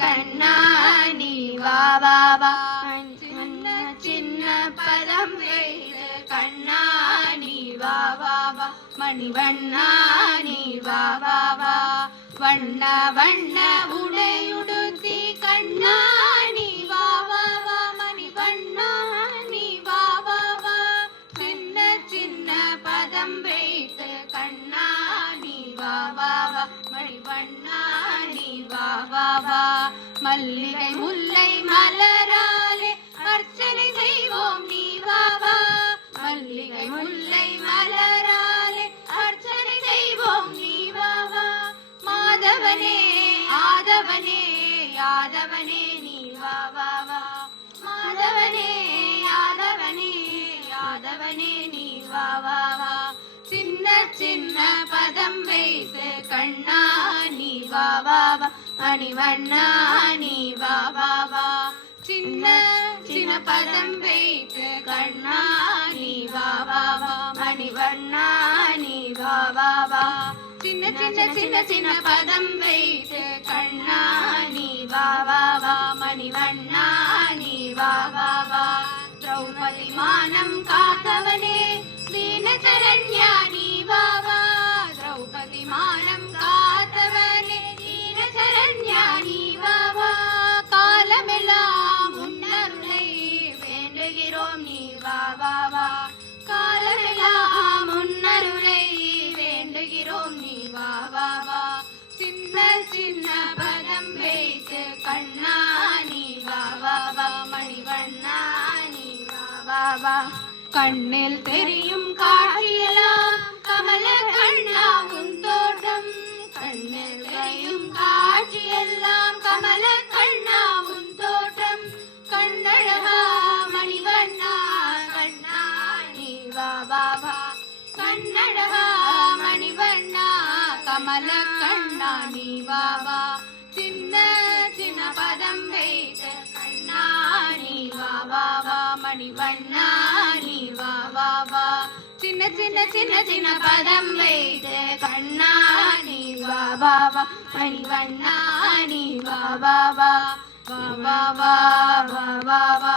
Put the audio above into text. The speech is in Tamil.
கண்ணா நீ வா வா வா சின்ன சின்ன பதம் வைத்து கண்ணா நீ வா வா வா மணிவண்ணா நீ வா வா வா வண்ண வண்ண உடையுடுத்தி கண்ணா நீ வா வா வா மணிவண்ணா நீ வா வா வா சின்ன சின்ன பதம் வைத்து கண்ணா நீ வா வா வா மணிவண்ணா நீ வா வா வா மல்லிகை முல்லை மலராலே அர்ச்சனை செய்வோம் நீ வா வா மல்லிகை முல்லை மலராலே அர்ச்சனை செய்வோம் நீ வா வா மாதவனே ஆதவனே யாதவனே நீ வா வா வா மாதவனே யாதவனே யாதவனே நீ வா வா வா சின்ன சின்ன பதம் வைத்து கண்ணா நீ வா வா வா மணிவண்ணா நீ வா வா வா சின்ன சின்ன பதம் வைத்து கண்ணா நீ வா வா வா மணிவண்ணா நீ வா வா வா சின்ன சின்ன சின்ன சின்ன பதம் வைத்து கண்ணா நீ வா வா வா மணிவண்ணா நீ வா வா வா திரௌபதி மானம் காத்தவனே தீனசரண்யா நீ வா வா திரௌபதி மானம் காத்தவனே தீனசரண்யா நீ வா வா காலமெல்லாம் முன்னருளை வேண்டுகிறோம் நீ வா வா வா காலமெல்லாம் முன்னருளை வேண்டுகிறோம் நீ வா வா வா சின்ன சின்ன பதம் வைத்து கண்ணா நீ வா வா வா மணிவண்ணா நீ வா வா வா கண்ணில் தெரியும் காட்சியெல்லாம் கமல கண்ணா உன் தோட்டம் கண்ணில் தெரியும் காட்சியெல்லாம் கமல கண்ணா உன் தோட்டம் கண்ணழகா மணிவண்ணா கண்ணா நீ வா வா வா கண்ணழகா மணிவண்ணா கமல கண்ணா நீ வா வா சின்ன சின்ன பதம் வைத்து கண்ணா நீ வா வா வா மணிவண்ணா நீ வா வா வா சின்ன சின்ன சின்ன சின்ன பதம் வைத்து கண்ணா நீ வா வா வா மணிவண்ணா நீ வா வா வா வா வா வா வா வா